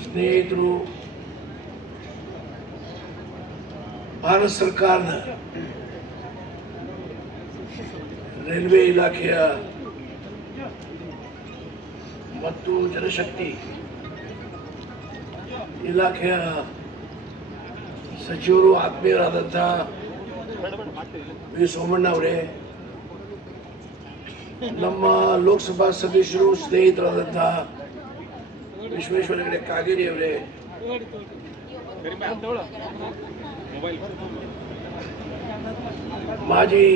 ಸ್ನೇಹಿತರು, ಭಾರತ ಸರ್ಕಾರದ ರೈಲ್ವೆ ಇಲಾಖೆಯ ಮತ್ತು ಜನಶಕ್ತಿ ಇಲಾಖೆಯ ಸಚಿವರು ಆತ್ಮೀಯರಾದಂಥ ವಿ ಸೋಮಣ್ಣ ಅವರೇ, ನಮ್ಮ ಲೋಕಸಭಾ ಸದಸ್ಯರು ಸ್ನೇಹಿತರಾದಂಥ ವಿಶ್ವೇಶ್ವರ ಹೆಗಡೆ ಕಾಗೇರಿ ಅವರೇ, ಮಾಜಿ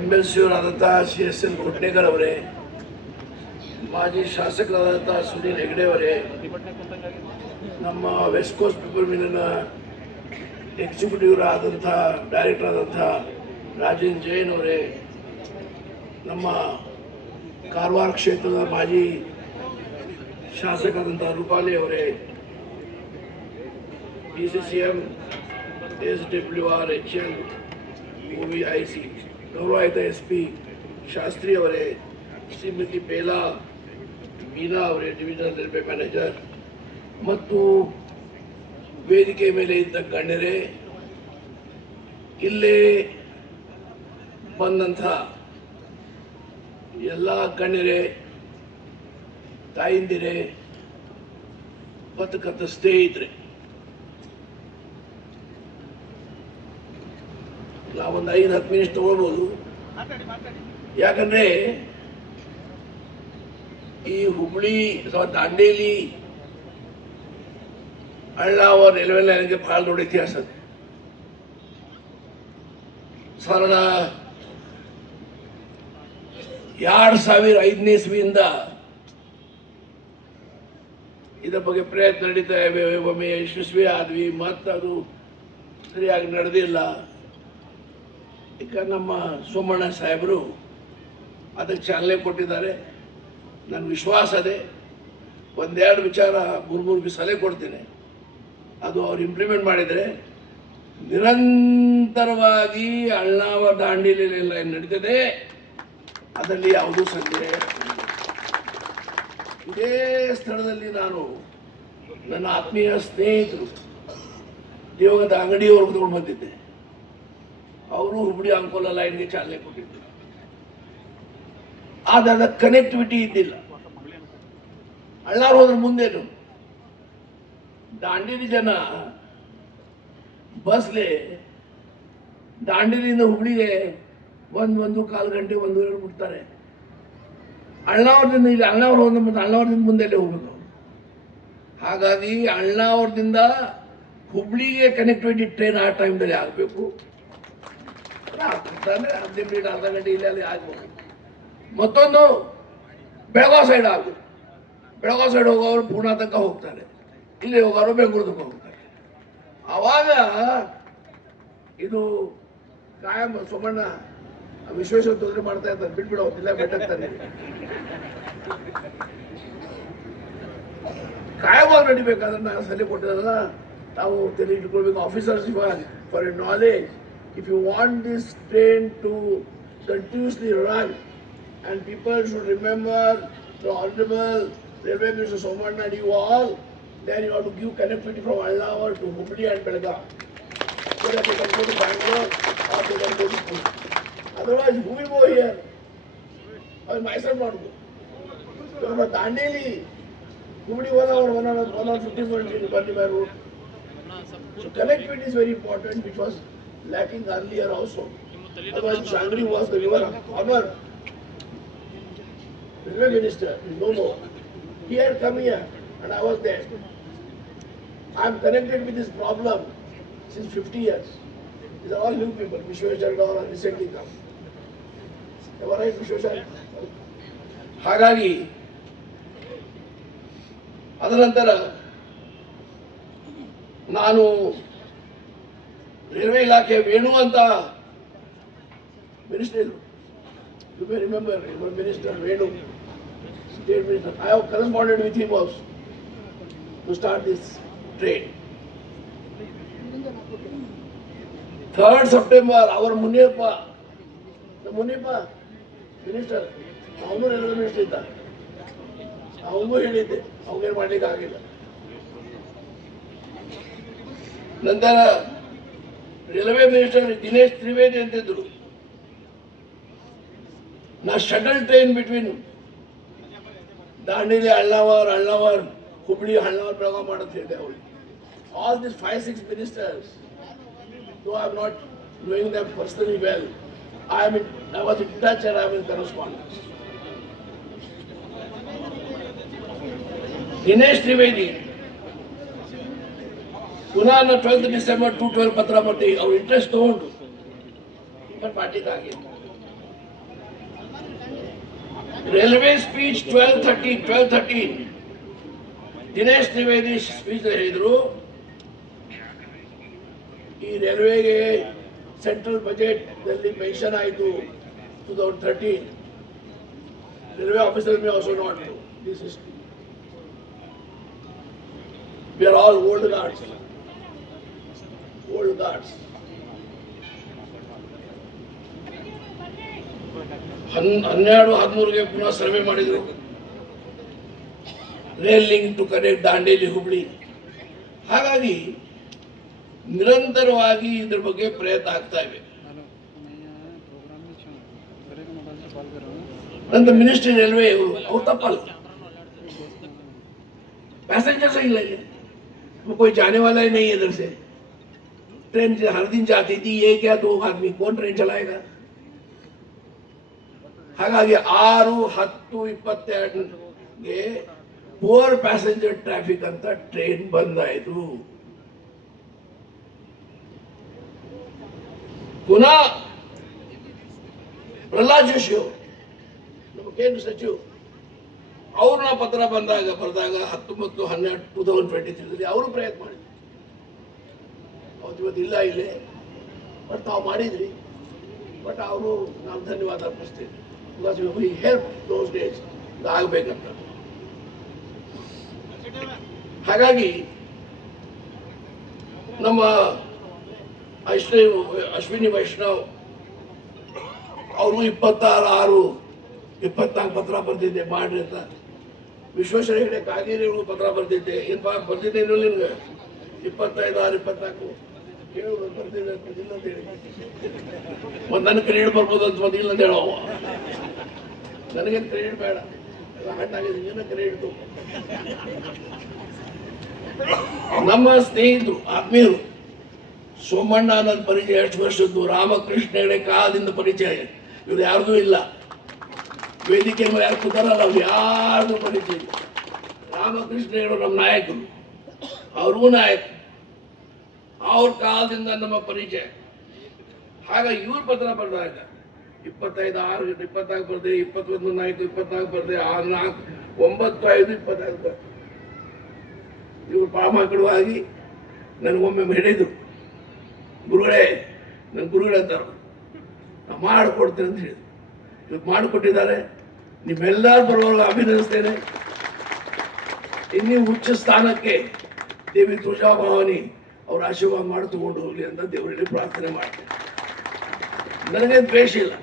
MLC ಅವರಾದಂಥ CSL ಕೊಟ್ನೇಕರ್ ಅವರೇ, ಮಾಜಿ ಶಾಸಕರಾದಂಥ ಸುನೀಲ್ ಹೆಗಡೆ ಅವರೇ, ನಮ್ಮ ವೆಸ್ಟ್ ಕೋಸ್ಟ್ ಪೀಪಲ್ ಮಿಲ್ನ ಎಕ್ಸಿಕ್ಯೂಟಿವ್ ಆದಂಥ ಡೈರೆಕ್ಟರ್ ಆದಂಥ ರಾಜೇಂದ್ರ ಜೈನ್ ಅವರೇ, ನಮ್ಮ ಕಾರವಾರ ಕ್ಷೇತ್ರದ ಮಾಜಿ ಶಾಸಕರಾದಂಥ ರೂಪಾಲಿ ಅವರೇ, PCCM SWR HL OVIC ಗೌರವಾಯುತ SP Shastri ಅವರೇ, ಶ್ರೀಮತಿ ಬೇಲಾ ಮೀನಾ ಅವರೇ, ಡಿವಿಷನಲ್ ರೈಲ್ವೆ ಮ್ಯಾನೇಜರ್, ಮತ್ತು ವೇದಿಕೆ ಮೇಲೆ ಇದ್ದ ಗಣ್ಯರೇ, ಇಲ್ಲೇ ಬಂದಂಥ ಎಲ್ಲ ಗಣ್ಯರೇ, ತಾಯಿಂದಿರೇ, ಪತ್ರಕರ್ತ ಸ್ನೇಹಿತರೆ, ನಾವೊಂದು 5-10 ನಿಮಿಷ ತಗೊಳ್ಬೋದು. ಯಾಕಂದ್ರೆ ಈ ಹುಬ್ಬಳ್ಳಿ ಅಥವಾ ದಾಂಡೇಲಿ ಅಳ್ಳಾವ ರೈಲ್ವೆ ಲೈನ್ಗೆ ಬಹಳ ದೊಡ್ಡ ಇತಿಹಾಸ ಇದೆ. ಸಾಧಾರಣ 2005ನೇ ಇಸ್ವಿಯಿಂದ ಇದರ ಬಗ್ಗೆ ಪ್ರಯತ್ನ ನಡೀತಾ ಇವೆ. ಒಮ್ಮೆ ಯಶಸ್ವಿ ಆದ್ವಿ, ಮತ್ತದು ಸರಿಯಾಗಿ ನಡೆದಿಲ್ಲ. ಈಗ ನಮ್ಮ ಸೋಮಣ್ಣ ಸಾಹೇಬರು ಅದಕ್ಕೆ ಚಾಲನೆ ಕೊಟ್ಟಿದ್ದಾರೆ. ನನ್ನ ವಿಶ್ವಾಸ ಇದೆ, ಒಂದೆರಡು ವಿಚಾರ ಮೂರು ಸಲಹೆ ಕೊಡ್ತೀನಿ, ಅದು ಅವ್ರು ಇಂಪ್ಲಿಮೆಂಟ್ ಮಾಡಿದರೆ ನಿರಂತರವಾಗಿ ಅಳ್ನಾವ ದಾಂಡೇಲಿ ಲೈನ್ ನಡೀತದೆ. ಅದರಲ್ಲಿ ಯಾವುದೂ ಸಂದೇಹ. ಇದೇ ಸ್ಥಳದಲ್ಲಿ ನಾನು ನನ್ನ ಆತ್ಮೀಯ ಸ್ನೇಹಿತರು ದೇವಗದ ಅಂಗಡಿಯವ್ರಿಗೆ ತಗೊಂಡು ಬಂದಿದ್ದೆ. ಅವರು ಹುಬ್ಬಳ್ಳಿ ಅಂಕೋಲ ಲೈನ್ಗೆ ಚಾಲನೆ ಕೊಟ್ಟಿದ್ದರು. ಆದರೆ ಅದರ ಕನೆಕ್ಟಿವಿಟಿ ಇದ್ದಿಲ್ಲ. ಅಳ್ಳಾರು ಹೋದ್ರೆ ಮುಂದೇನು, ದಾಂಡೇಲಿ ಜನ ಬಸ್ಲೆ ದಾಂಡೇಲಿಯಿಂದ ಹುಬ್ಬಳ್ಳಿಗೆ 1-1.25 ಗಂಟೆ 1 ಬಿಡ್ತಾರೆ. ಅಳ್ನಾವರದಿಂದ ಇಲ್ಲಿ ಅಳ್ನಾವರ ಹೋದ ಮತ್ತು ಅಳ್ನಾವರದಿಂದ ಮುಂದೆಲ್ಲೇ ಹೋಗೋದು. ಹಾಗಾಗಿ ಅಳ್ನಾವರದಿಂದ ಹುಬ್ಬಳ್ಳಿಗೆ ಕನೆಕ್ಟಿವಿಟಿ ಟ್ರೈನ್ ಆ ಟೈಮ್ದಲ್ಲಿ ಆಗಬೇಕು. 15 ಮಿನಿಟ್ ಅರ್ಧ ಗಂಟೆ ಇಲ್ಲಿ ಅಲ್ಲಿ ಆಗ್ಬೋದು. ಮತ್ತೊಂದು ಬೆಳಗಾವಿ ಸೈಡ್ ಆಗುತ್ತೆ. ಬೆಳಗಾವಿ ಸೈಡ್ ಹೋಗೋರು ಪೂನಾ ತನಕ ಹೋಗ್ತಾರೆ, ಇಲ್ಲಿ ಹೋಗೋರು ಬೆಂಗಳೂರು ತನಕ ಹೋಗ್ತಾರೆ. ಆವಾಗ ಇದು ಕಾಯಂ ಸೋಮಣ್ಣ ವಿಶ್ವೇಶ್ವರ ತೊಂದರೆ ಮಾಡ್ತಾ ಇರ್ತಾರೆ, ಬಿಟ್ಬಿಡೋ ಇಲ್ಲ ಬೆಟ್ಟಾಗ್ತಾನೆ. ಕಾಯವಾಗಿ ನಡಿಬೇಕಾದ್ರೆ ನಾನು ಸಲಹೆ ಕೊಟ್ಟಿದ್ದಲ್ಲ, ನಾವು ತಲೆ ಇಟ್ಕೊಳ್ಬೇಕು. Officers for A knowledge, if you want this train to continuously run and people should remember the Honorable Railway Minister Somanna and you all, then you have to give connectivity from Allawar to Hubli and Belgaum, so that they can go to Bangalore or they can go to Pune. Otherwise, who will go here? I myself not go. So from Dandeli, Hubli 1 hour, 1 hour, 1 hour 15 minutes by road. So connectivity is very important, which was lacking earlier also. Otherwise, Shangri was the river honor. Railway Minister, no more. He had come here and I was there. I am connected with this problem since 50 years. These are all new people. Vishweshwar recently come. Am I right, Vishweshwar? ಹಾಗಾಗಿ ಅದನಂತರ ನಾನು railway ಇಲಾಖೆ ವೇಣು ಅಂತ minister, you may remember minister Venu, state minister. I have corresponded with him also to start this train. 3rd September ಅವರ Muniyappa minister, ಅವನು railway minister ಇದ್ದ, ಅವನಿಗೂ ಹೇಳಿದ್ದೆ, ಅವನಿಗೇನು ಮಾಡ್ಲಿಕ್ಕೆ ಆಗಿಲ್ಲ. ನಂತರ ರೈಲ್ವೆ ಮಿನಿಸ್ಟರ್ ದಿನೇಶ್ ತ್ರಿವೇದಿ ಅಂತಿದ್ರು, ನಾ shuttle train between Dandeli Alnavar Hubli Alnavar Belgaum ಮಾಡಂತ ಹೇಳಿದೆ ಅವಳು. All this 5-6 ministers, though I am not knowing them personally well, I was in touch and I am in correspondence. Dinesh Trivedi ಪುನಃ 12 December 2012 ಪತ್ರ ಬರ್ತಿ ಅವ್ರ ಇಂಟ್ರೆಸ್ಟ್ ತಗೊಂಡು ಪಾರ್ಟಿಗಾಗಿ railway speech 1213 Dinesh Trivedi speech ಹೇಳಿದ್ರು, ಈ ರೈಲ್ವೆಗೆ ಸೆಂಟ್ರಲ್ ಬಜೆಟ್ ದಲ್ಲಿ ಮೆನ್ಷನ್ ಆಯಿತು 2013. Railway officer may also not this is we are all old guards. 12-13ಗೆ ಪುನಃ ಸರ್ವೆ ಮಾಡಿದ್ರು, rail link to connect Dandeli Hubli. ಹಾಗಾಗಿ ನಿರಂತರವಾಗಿ ಇದ್ರ ಬಗ್ಗೆ ಪ್ರಯತ್ನ ಆಗ್ತಾ ಇವೆ. ನಂತರ ಮಿನಿಸ್ಟ್ರಿ ರೈಲ್ವೆ ಅವ್ರು ತಪ್ಪಲ್ಲ, पैसेंजर्स ही लगे, कोई जाने वाला ही नहीं है इधर से. ट्रेन हर दिन जाती थी, ये क्या 2 आदमी कौन ट्रेन चलाएगा. ಹಾಗಾಗಿ 6-10-22ಗೆ ಪುವರ್ ಪ್ಯಾಸೆಂಜರ್ ಟ್ರಾಫಿಕ್ ಅಂತ ಟ್ರೈನ್ ಬಂದಾಯಿತು. ಪುನಃ ಪ್ರಹ್ಲಾದ್ ಜೋಶಿ ನಮ್ಮ ಕೇಂದ್ರ ಸಚಿವ ಅವ್ರನ್ನ ಪತ್ರ ಬರೆದಾಗ 19-12-2023 ಅವರು ಪ್ರಯತ್ನ ಮಾಡಿದ್ರು. ಅವತ್ತು ಇವತ್ತು ಇಲ್ಲ ಇಲ್ಲೇ, ಬಟ್ ನಾವು ಮಾಡಿದ್ರಿ. ಬಟ್ ಅವರು ನಾವು ಧನ್ಯವಾದ ಅರ್ಪಿಸ್ತೀವಿ. Because we help those days ಆಗಬೇಕಂತ. ಹಾಗಾಗಿ ನಮ್ಮ ಅಶ್ವಿನಿ ವೈಷ್ಣವ್ ಅವರು 26-6-24 ಪತ್ರ ಬರ್ತಿದ್ದೆ ಮಾಡ್ರಿ ಅಂತ. ವಿಶ್ವೇಶ್ವರ ಹೆಗಡೆ ಕಾಗೇರಿ ಪತ್ರ ಬರ್ತಿದ್ದೆ, ಏನ್ ಬರ್ತಿದ್ದೆ ಇನ್ನು ನಿನ್ಗೆ 25-6-24 ಕೇಳೋದು ಬರ್ತಿದ್ದೆ ಇಲ್ಲ ಅಂತ ಹೇಳಿ. ಒಂದು ನನ್ನ ಕ್ರೆಡಿಟ್ ಬರ್ಬೋದು ಅಂತ ಇಲ್ಲ ಅಂತ ಹೇಳೋ, ನನಗೇನು ಕ್ರೆಡಿಟ್ ಬೇಡ, ಹಣ್ಣಾಗಿದೆ ಏನೋ ಕ್ರೆಡಿಟ್. ನಮ್ಮ ಸ್ನೇಹಿತರು ಆತ್ಮೀಯರು ಸೋಮಣ್ಣ ನನ್ನ ಪರಿಚಯ ಎಷ್ಟು ವರ್ಷದ್ದು, ರಾಮಕೃಷ್ಣ ಹೆಗಡೆ ಕಾಲದಿಂದ ಪರಿಚಯ, ಇವ್ರು ಯಾರ್ದೂ ಇಲ್ಲ. ವೇದಿಕೆ ಮೇಲೆ ಯಾರು ಕೂತಾರಲ್ಲ ಅವ್ರು ಯಾರ್ದು ಪರಿಚಯ ಇಲ್ಲ. ರಾಮಕೃಷ್ಣ ಹೆಗಡೆ ನಮ್ಮ ನಾಯಕರು, ಅವ್ರಿಗೂ ನಾಯಕ, ಅವ್ರ ಕಾಲದಿಂದ ನಮ್ಮ ಪರಿಚಯ. ಹಾಗಾಗಿ ಇವ್ರ ಪತ್ರ ಬರೆದಾಗ 25-6-24 ಬರ್ದೆ, 21-4-24 ಬರ್ದೆ, 6-4-9-5-24 ಇವ್ರು ಪ್ರಾಮಾಣಿಕವಾಗಿ ನನಗೊಮ್ಮೆ ಹೇಳಿದ್ರು, ಗುರುಗಳೇ ನನ್ನ ಗುರುಗಳಂತಾರ ನಾ ಮಾಡಿಕೊಡ್ತೇನೆ ಅಂತ ಹೇಳಿದ್ರು. ಇವತ್ತು ಮಾಡಿಕೊಟ್ಟಿದ್ದಾರೆ. ನಿಮ್ಮೆಲ್ಲರೂ ಬರುವಾಗ ಅಭಿನಂದಿಸ್ತೇನೆ. ಇನ್ನೂ ಉಚ್ಚ ಸ್ಥಾನಕ್ಕೆ ದೇವಿ ತುಳಜಾ ಭವಾನಿ ಅವ್ರ ಆಶೀರ್ವಾದ ಮಾಡಿ ತಗೊಂಡು ಹೋಗ್ಲಿ ಅಂತ ದೇವರಲ್ಲಿ ಪ್ರಾರ್ಥನೆ ಮಾಡ್ತೇನೆ. ನನಗೇನು ದ್ವೇಷ ಇಲ್ಲ.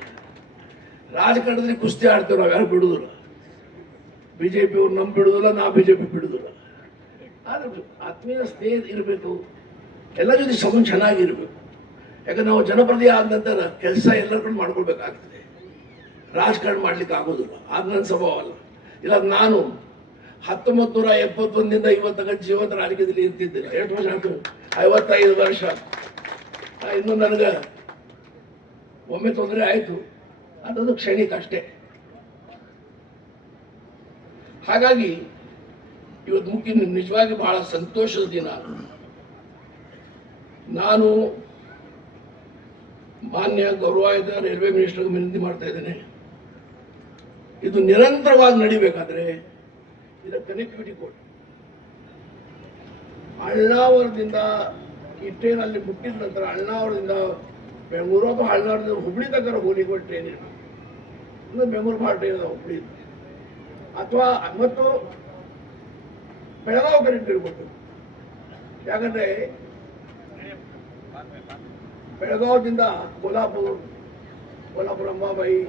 ರಾಜಕಾರಣದಲ್ಲಿ ಕುಸ್ತಿ ಆಡ್ತೇವೆ, ನಾವು ಯಾರು ಬಿಡುದಿಲ್ಲ. ಬಿಜೆಪಿ ಅವ್ರು ನಮ್ಮ ಬಿಡುದಿಲ್ಲ, ನಾವು ಬಿಜೆಪಿ ಬಿಡುದಿಲ್ಲ. ಆದ್ರೆ ಆತ್ಮೀಯ ಸ್ನೇಹ ಇರಬೇಕು, ಎಲ್ಲ ಜೊತೆ ಸಂಬಂಧ ಚೆನ್ನಾಗಿರ್ಬೇಕು. ಯಾಕಂದ್ರೆ ನಾವು ಜನಪ್ರತಿನಿಧಿ ಆದ ನಂತರ ಕೆಲಸ ಎಲ್ಲರ ಕಡೆ ಮಾಡ್ಕೊಳ್ಬೇಕಾಗ್ತದೆ. ರಾಜಕಾರಣ ಮಾಡ್ಲಿಕ್ಕೆ ಆಗೋದಿಲ್ಲ, ಅದು ನನ್ನ ಸ್ವಭಾವ ಅಲ್ಲ. ಇಲ್ಲ ನಾನು 1971ರಿಂದ ಇವತ್ತಗ ಜೀವಂತ ರಾಜಕೀಯದಲ್ಲಿ ಇರ್ತಿದ್ದಿಲ್ಲ. ಎಷ್ಟು ವರ್ಷ ಆಯ್ತು? 55 ವರ್ಷ. ಇನ್ನು ನನಗೆ ಒಮ್ಮೆ ತೊಂದರೆ ಆಯಿತು, ಅದೊಂದು ಕ್ಷಣಿಕ ಅಷ್ಟೇ. ಹಾಗಾಗಿ ಇವತ್ತು ನಿಜವಾಗಿ ಬಹಳ ಸಂತೋಷದ ದಿನ. ನಾನು ಮಾನ್ಯ ಗೌರವಾಯುತ ರೈಲ್ವೆ ಮಿನಿಸ್ಟರ್ಗೆ ವಿನಂತಿ ಮಾಡ್ತಾ ಇದ್ದೇನೆ, ಇದು ನಿರಂತರವಾಗಿ ನಡಿಬೇಕಾದ್ರೆ ಇದರ ಕನೆಕ್ಟಿವಿಟಿ ಕೊಡಿ. ಅಳ್ನಾವರದಿಂದ ಈ ಟ್ರೈನ್ ಅಲ್ಲಿ ಮುಟ್ಟಿದ ನಂತರ ಅಳ್ನಾವರದಿಂದ ಬೆಂಗಳೂರು ಅಥವಾ ಅಳ್ನಾವರದಿಂದ ಹುಬ್ಳಿ ತನಕ ಹೋಗ್ಲಿಕ್ಕೆ ಟ್ರೈನ್ ಇರಬೇಕು. ಅಂದ್ರೆ ಬೆಂಗಳೂರು ಭಾಳ ಟ್ರೈನ್ ಅದ ಹುಬ್ಳಿ, ಅಥವಾ ಮತ್ತು ಬೆಳಗಾವಿ ಕರೆಂಟ್ ಇರ್ಬೇಕು. ಯಾಕಂದ್ರೆ ಬೆಳಗಾವದಿಂದ ಕೋಲ್ಹಾಪುರ ಅಂಬಾಬಾಯಿ,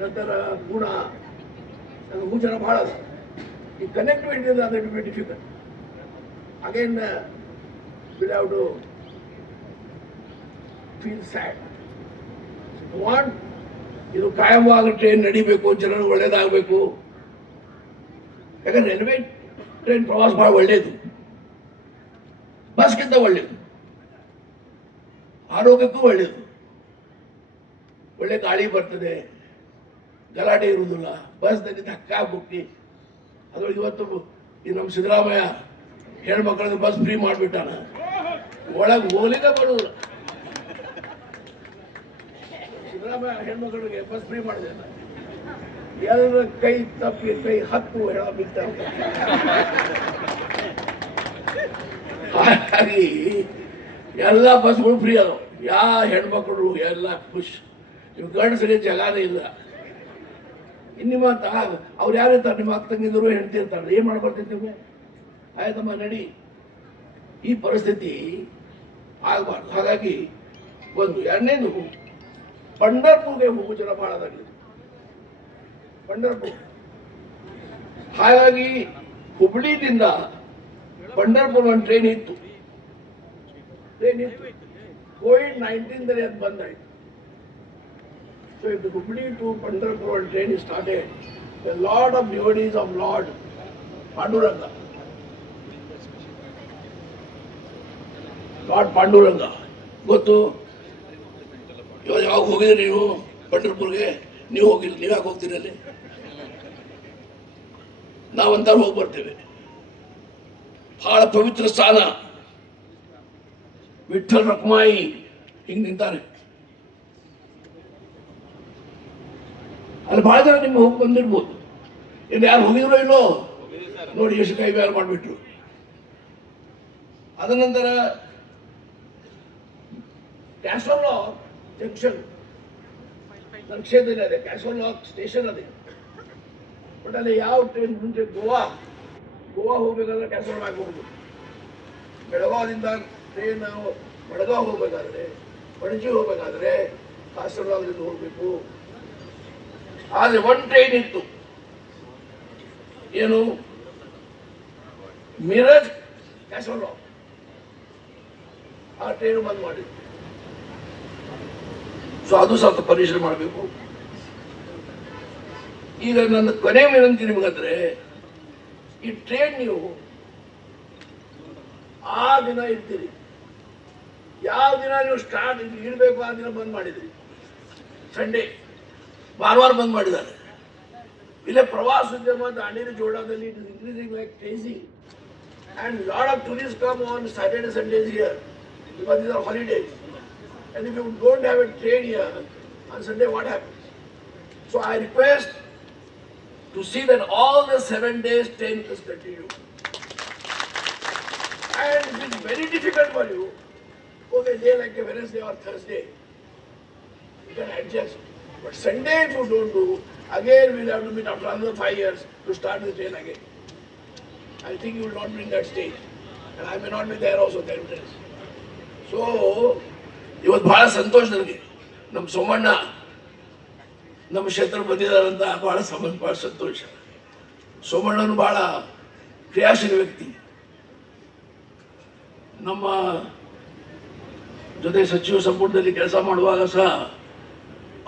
ನಂತರ ಗುಣ, ಅದು ಜನ ಭಾಳ ಅದ ಈ ಕನೆಕ್ಟಿವಿಟಿ ಇದೆ, ಅದು it be difficult. Again will have to feel sad. Want ಇದು ಕಾಯಮವಾಗಿ ಟ್ರೈನ್ ನಡಿಬೇಕು, ಜನರು ಒಳ್ಳೇದಾಗಬೇಕು. ಯಾಕಂದ್ರೆ ರೈಲ್ವೆ ಟ್ರೈನ್ ಪ್ರವಾಸ ಭಾಳ ಒಳ್ಳೆಯದು, ಬಸ್ಗಿಂತ ಒಳ್ಳೆಯದು, ಆರೋಗ್ಯಕ್ಕೂ ಒಳ್ಳೆಯದು. ಒಳ್ಳೆ ಗಾಳಿ ಬರ್ತದೆ, ಗಲಾಟೆ ಇರುವುದಿಲ್ಲ, ಬಸ್ನಲ್ಲಿ ಧಕ್ಕ ಬುಕ್ಕಿ. ಅದ್ರೊಳಗೆ ಇವತ್ತು ಈ ನಮ್ಮ ಸಿದ್ದರಾಮಯ್ಯ ಹೆಣ್ಮಕ್ಳಿಗೆ ಬಸ್ ಫ್ರೀ ಮಾಡಿಬಿಟ್ಟಾನ, ಒಳಗೆ ಹೋಗ್ಲಿಕ್ಕೆ ಬರುವುದಿಲ್ಲ. ಸಿದ್ದರಾಮಯ್ಯ ಹೆಣ್ಮಕ್ಳಿಗೆ ಬಸ್ ಫ್ರೀ ಮಾಡಿದೆ, ಎಲ್ಲರ ಕೈ ತಪ್ಪಿ ಕೈ ಹತ್ತು ಹೇಳ ಬಿಡ್ತಾರೆ. ಹಾಗಾಗಿ ಎಲ್ಲ ಬಸ್ಗಳು ಫ್ರೀ ಅದಾವ, ಯಾವ ಹೆಣ್ಮಕ್ಳು ಎಲ್ಲ ಖುಷಿ. ಇವು ಗಂಡಸರಿ ಜಗಾನೇ ಇಲ್ಲ. ನಿಮ್ಮ ಅವ್ರು ಯಾರು ಇರ್ತಾರೆ, ನಿಮ್ಮ ಅಕ್ಕ ತಂಗಿದ್ರು ಹೆಂಡತಿ ಇರ್ತಾರೆ, ಏನು ಮಾಡ್ಬರ್ತೈತೆ ನಿಮಗೆ? ಆಯ್ತಮ್ಮ ನಡಿ. ಈ ಪರಿಸ್ಥಿತಿ ಆಗಬಾರ್ದು. ಹಾಗಾಗಿ ಒಂದು. ಎರಡನೇದು, ಪಂಢರ್ಪುರ್ಗೆ ಹೋಗೋ ಜನ ಭಾಳ ಅದಾಗಲಿ, ಪಂಢರ್ಪುರ್. ಹಾಗಾಗಿ ಹುಬ್ಳಿದಿಂದ ಪಂಢರ್ಪುರ್ ಒಂದು ಟ್ರೈನ್ ಇತ್ತು. ಕೋವಿಡ್-19 ಅದು ಬಂದಾಯ್ತು. So if the Hubli to Pandharpur train is started, a lot of devotees of Lord Panduranga, Lord Panduranga, ಗೊತ್ತು. ಇವಾಗ ಯಾವಾಗ ಹೋಗಿದ್ರಿ ನೀವು ಪಂಢರ್ಪುರ್ಗೆ? ನೀವು ಹೋಗಿಲ್ಲ, ನೀವು ಯಾಕೆ ಹೋಗ್ತೀರಿ ಅಲ್ಲಿ? ನಾವಂತ ಹೋಗಿ ಬರ್ತೇವೆ. ಬಹಳ ಪವಿತ್ರ ಸ್ಥಾನ. ವಿಠಲ್ ರಕ್ಮಾಯಿ ಹಿಂಗೆ ನಿಂತಾರೆ. ಅಲ್ಲಿ ಬಹಳ ಜನ ನಿಮ್ಗೆ ಹೋಗಿ ಬಂದಿರ್ಬೋದು. ಇನ್ನು ಯಾರು ಹೋಗಿದ್ರೋ ಇಲ್ಲೋ ನೋಡಿ, ಎಷ್ಟು ಕೈ ಬ್ಯಾಲ್ ಮಾಡಿಬಿಟ್ರು. ಅದ ನಂತರ ಕ್ಯಾಸೋಲಾಕ್ ಜಂಕ್ಷನ್ ನನ್ನ ಕ್ಷೇತ್ರದಲ್ಲಿ ಅದೇ, ಕ್ಯಾಸೋಲಾಕ್ ಸ್ಟೇಷನ್ ಅದೇ. ಬಟ್ ಅಲ್ಲಿ ಯಾವ ಟ್ರೈನ್ ಮುಂಚೆ ಗೋವಾ ಹೋಗ್ಬೇಕಾದ್ರೆ ಕ್ಯಾಸೋಲಾಕ್ ಹೋಗ್ಬೇಕು. ಬೆಳಗಾವಿಯಿಂದ ಟ್ರೈನ್ ಮಡಗಾವ್ ಹೋಗ್ಬೇಕಾದ್ರೆ, ಪಣಜಿ ಹೋಗ್ಬೇಕಾದ್ರೆ ಕಾಸರಗೋಡಿಂದ ಹೋಗ್ಬೇಕು. ಆದರೆ ಒಂದು ಟ್ರೈನ್ ಇತ್ತು, ಏನು, ಮಿರಜ್ ಕ್ಯಾಸೋಲಾಕ್. ಆ ಟ್ರೈನು ಬಂದ್ ಮಾಡಿದ್ರು. ಸೊ ಅದು ಸ್ವಲ್ಪ ಪರಿಶ್ರಮ ಮಾಡಬೇಕು. ಈಗ ನನ್ನ ಕೊನೆ ವಿನಂತಿ ನಿಮಗಂದ್ರೆ, ಈ ಟ್ರೈನ್ ನೀವು ಆ ದಿನ ಇರ್ತೀರಿ, ಯಾವ ದಿನ ನೀವು ಸ್ಟಾರ್ಟ್ ಇರಬೇಕು ಆ ದಿನ ಬಂದ್ ಮಾಡಿದ್ರಿ. ಸಂಡೇ ಭಾನುವಾರ ಬಂದ್ ಮಾಡಿದ್ದಾರೆ. ಇಲ್ಲೇ ಪ್ರವಾಸೋದ್ಯಮ ದಾಂಡೇಲಿ ಜೋಡಾದಲ್ಲಿ it is increasing like crazy, and lot of tourists come on Saturday, Sundays here because these are holidays. And if you don't have a train here on Sunday, what happens? So I request to see that all the 7 days train is continued. And it is very difficult for you. Okay, day like a Wednesday or Thursday, you can adjust. But Sunday if you don't do, again we'll have to meet after another 5 years to start the train again. I think you will not be in that stage. And I may not be there also 10 days. So, ಇವತ್ತು ಬಹಳ ಸಂತೋಷ ನನಗೆ. ನಮ್ಮ ಸೋಮಣ್ಣ ನಮ್ಮ ಕ್ಷೇತ್ರ ಬಂದಿದ್ದಾರಂತ ಬಹಳ ಸಂತೋಷ. ಸೋಮಣ್ಣನು ಬಹಳ ಕ್ರಿಯಾಶೀಲ ವ್ಯಕ್ತಿ. ನಮ್ಮ ಜೊತೆ ಸಚಿವ ಸಂಪುಟದಲ್ಲಿ ಕೆಲಸ ಮಾಡುವಾಗ ಸಹ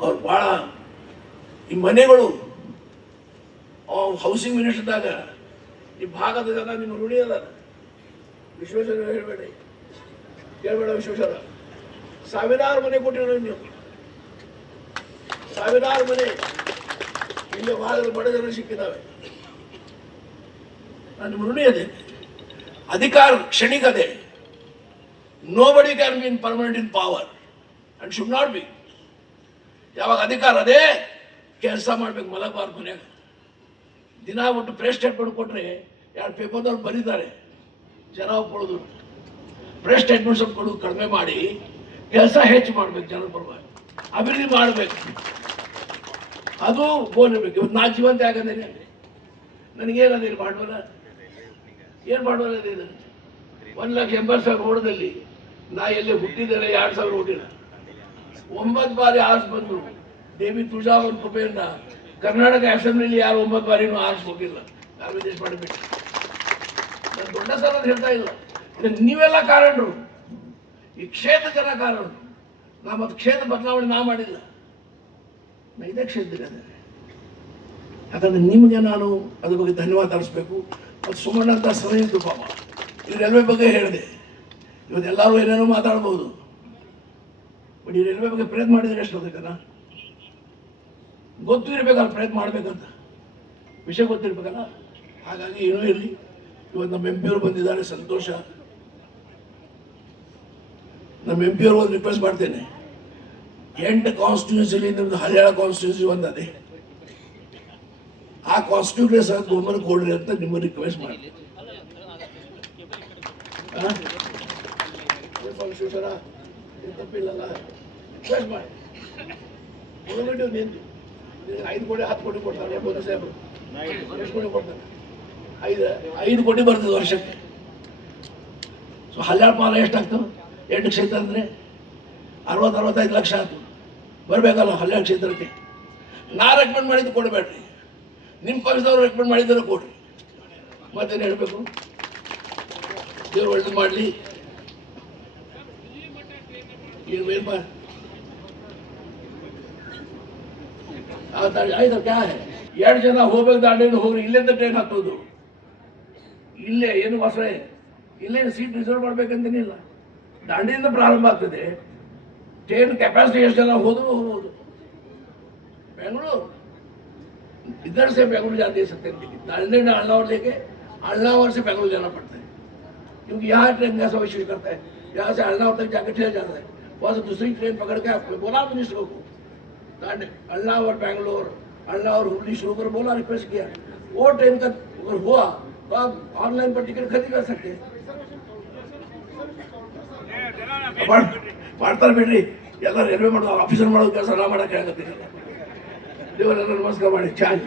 ಅವ್ರು ಬಹಳ ಈ ಮನೆಗಳು ಹೌಸಿಂಗ್ ಮಿನಿಸ್ಟರ್ದಾಗ ಈ ಭಾಗದ ಜನ ನಿಮ್ಮ ಋಣಿ ಅದ. ವಿಶ್ವೇಶ್ವರ ಹೇಳ್ಬೇಡ ವಿಶ್ವೇಶ್ವರ, ಸಾವಿರಾರು ಮನೆ ಕೊಟ್ಟಿರೋ ನೀವು, ಸಾವಿರಾರು ಮನೆ ಇಲ್ಲಿ ಭಾಗದ ಬಡ ಜನರು ಸಿಕ್ಕಿದ್ದಾವೆ. ನಾನು ನಿಮ್ಮ ಋಣಿ ಅದೇ. ಅಧಿಕಾರ ಕ್ಷಣಿಕ ಅದೇ. Nobody can be in permanent in power and should not be. ಯಾವಾಗ ಅಧಿಕಾರ ಅದೇ ಕೆಲಸ ಮಾಡ್ಬೇಕು. ಮಲಬಾರ್ ಮನ್ಯಾಗ ದಿನ ಒಟ್ಟು ಪ್ರೆಸ್ ಸ್ಟೇಟ್ಮೆಂಟ್ ಕೊಟ್ಟರೆ 2 ಪೇಪರ್ದವ್ರು ಬರೀತಾರೆ, ಜನ ಒಪ್ಕೊಳ್ಳೋದು. ಪ್ರೆಸ್ ಸ್ಟೇಟ್ಮೆಂಟ್ ಸ್ವಲ್ಪ ಕೊಡೋದು ಕಡಿಮೆ ಮಾಡಿ ಕೆಲಸ ಹೆಚ್ಚು ಮಾಡ್ಬೇಕು, ಜನರ ಪರವಾಗಿ ಅಭಿವೃದ್ಧಿ ಮಾಡಬೇಕು. ಅದು ಗೋಲ್ ಇರಬೇಕು. ಇವತ್ತು ನಾ ಜೀವಂತ ಯಾಕಂದ್ರೆ ನನಗೇನದಿಲ್ಲ ಮಾಡಬಲ್ಲ, ಏನು ಮಾಡಬಲ್ಲ ಇದೆ. 1,80,000 ರೋಡದಲ್ಲಿ ನಾ ಎಲ್ಲಿ ಹುಟ್ಟಿದರೆ 2,000 ಹುಟ್ಟಿಲ್ಲ. 9 ಬಾರಿ ಆರ್ಸ್ ಬಂದು ದೇವಿ ತುಳಜಾವನ್ ಕೃಪೆಯಿಂದ ಕರ್ನಾಟಕ ಅಸೆಂಬ್ಲಿಲಿ ಯಾರು 9 ಬಾರಿನೂ ಆರಿಸಿ ಹೋಗಿಲ್ಲ, ಯಾರು ವಿದೇಶ ಮಾಡಿಬಿಟ್ಟು. ನಾನು ದೊಡ್ಡ ಸರ್ ಅಂತ ಹೇಳ್ತಾ ಇಲ್ಲ, ನೀವೆಲ್ಲ ಕಾರಣರು, ಈ ಕ್ಷೇತ್ರ ಜನ ಕಾರಣರು. ನಾ ಮತ್ತು ಕ್ಷೇತ್ರ ಬದಲಾವಣೆ ನಾ ಮಾಡಿಲ್ಲ, ನಾ ಇದೇ ಕ್ಷೇತ್ರದಲ್ಲಿ. ಯಾಕಂದ್ರೆ ನಿಮಗೆ ನಾನು ಅದ್ರ ಬಗ್ಗೆ ಧನ್ಯವಾದ ಅರ್ಪಿಸ್ಬೇಕು. ಮತ್ತು ಸುಮಣ್ಣ ಅಂತ ಸ್ನೇಹಿತರು ಪಾಪ, ಈ ರೈಲ್ವೆ ಬಗ್ಗೆ ಹೇಳಿದೆ. ಇವತ್ತು ಎಲ್ಲರೂ ಏನೇನೋ ಮಾತಾಡ್ಬೋದು, ಬಟ್ ಈ ರೈಲ್ವೆ ಬಗ್ಗೆ ಪ್ರಯತ್ನ ಮಾಡಿದ್ರೆ ಎಷ್ಟು ಅದಕ್ಕಲ್ಲ ಗೊತ್ತು ಇರಬೇಕಲ್ಲ, ಪ್ರಯತ್ನ ಮಾಡಬೇಕಂತ ವಿಷಯ ಗೊತ್ತಿರ್ಬೇಕಲ್ಲ. ಹಾಗಾಗಿ ಏನೂ ಇರಲಿ, ಇವತ್ತು ನಮ್ಮ MP ಅವರು ಬಂದಿದ್ದಾರೆ, ಸಂತೋಷ. ನಮ್ಮ MP ಅವರು ಒಂದು ರಿಕ್ವೆಸ್ಟ್ ಮಾಡ್ತೇನೆ, 8 ಕಾನ್ಸ್ಟಿಟ್ಯೂನ್ಸಿಲಿ ನಿಮ್ದು ಹರಿಯಾಣ ಕಾನ್ಸ್ಟಿಟ್ಯೂನ್ಸಿ ಒಂದೇ, ಆ ಕಾನ್ಸ್ಟಿಟ್ಯೂನ್ಸಿ ಸಹ ಗೋಮನ್ ಕೊಡ್ರಿ ಅಂತ ನಿಮಗೆ ರಿಕ್ವೆಸ್ಟ್ ಮಾಡಿ. ಶಿವಸರ ತಪ್ಪಿಲ್ಲಲ್ಲ, ರಿಕ್ವೆಸ್ಟ್ ಮಾಡಿ. ನಿಂದು 5 ಕೋಟಿ 10 ಕೋಟಿ ಕೊಡ್ತಾರೆ ಬೋನ ಸಾಹೇಬರು, ಎಷ್ಟು ಕೋಟಿ ಕೊಡ್ತಾರೆ? 5 ಕೋಟಿ ಬರ್ತದೆ ವರ್ಷಕ್ಕೆ. ಸೊ ಹಲ್ಯಾಳ ಪಾಲ ಎಷ್ಟಾಗ್ತವೆ? 8 ಕ್ಷೇತ್ರ ಅಂದರೆ 60-65 ಲಕ್ಷ ಆಯ್ತು, ಬರಬೇಕಲ್ಲ ಹಲ್ಯಾಳ ಕ್ಷೇತ್ರಕ್ಕೆ. ನಾ ರೆಕಮೆಂಡ್ ಮಾಡಿದ್ದು ಕೊಡಬೇಡ್ರಿ, ನಿಮ್ಮ ಪಕ್ಷದವ್ರು ರೆಕಮೆಂಡ್ ಮಾಡಿದ್ರೆ ಕೊಡ್ರಿ. ಮತ್ತೇನು ಹೇಳಬೇಕು? ದೇವ್ರು ಒಳ್ಳೇದು ಮಾಡಲಿ. ಏನು ಬಾ ಆಯ್ತು, ಕ್ಯಾ ಹೇ 2 ಜನ ಹೋಗ್ಬೇಕು, ದಾಂಡೇಲಿ ಹೋಗ್ರಿ, ಇಲ್ಲಿಂದ ಟ್ರೈನ್ ಹತ್ತೋದು. ಇಲ್ಲೇ ಏನು ವಾಸನೆ, ಇಲ್ಲೇ ಸೀಟ್ ರಿಸರ್ವ್ ಮಾಡ್ಬೇಕಂತೇನಿಲ್ಲ. ದಾಂಡಿಯಿಂದ ಪ್ರಾರಂಭ ಆಗ್ತದೆ, ಟ್ರೈನ್ ಕೆಪಾಸಿಟಿ ಎಷ್ಟು ಜನ ಹೋದ್ರು ಹೋಗ್ಬೋದು. बेंगलुरु इधर से बेंगलुरु जाते हैं 70 अल्लावर लेके अल्लावर से बेंगलुरु जाना पड़ता है, क्योंकि यहाँ ट्रेन का सब इश्यू करता है, यहाँ से अल्लावर तक जाकर ठहर जाता है, वहाँ से दूसरी ट्रेन पकड़ के आपको बोला मिनिस्टर को अल्लावर बेंगलोर अल्लावर हुबली शुरू कर बोला, रिक्वेस्ट किया. वो ट्रेन का अगर हुआ तो आप ऑनलाइन पर टिकट खरीद कर सकते हैं. ಮಾಡ್ತಾರೆ ಬಿಡ್ರಿ, ಎಲ್ಲ ರೈಲ್ವೆ ಮಾಡೋದು ಆಫೀಸರ್ ಮಾಡೋದು ಕೆಲಸ ನಾ ಮಾಡೋಕ್ಕೆ ಆಗತ್ತಿಲ್ಲ. ದೇವರೆಲ್ಲ ನಮಸ್ಕಾರ ಮಾಡಿ ಚಾರ್ಜ್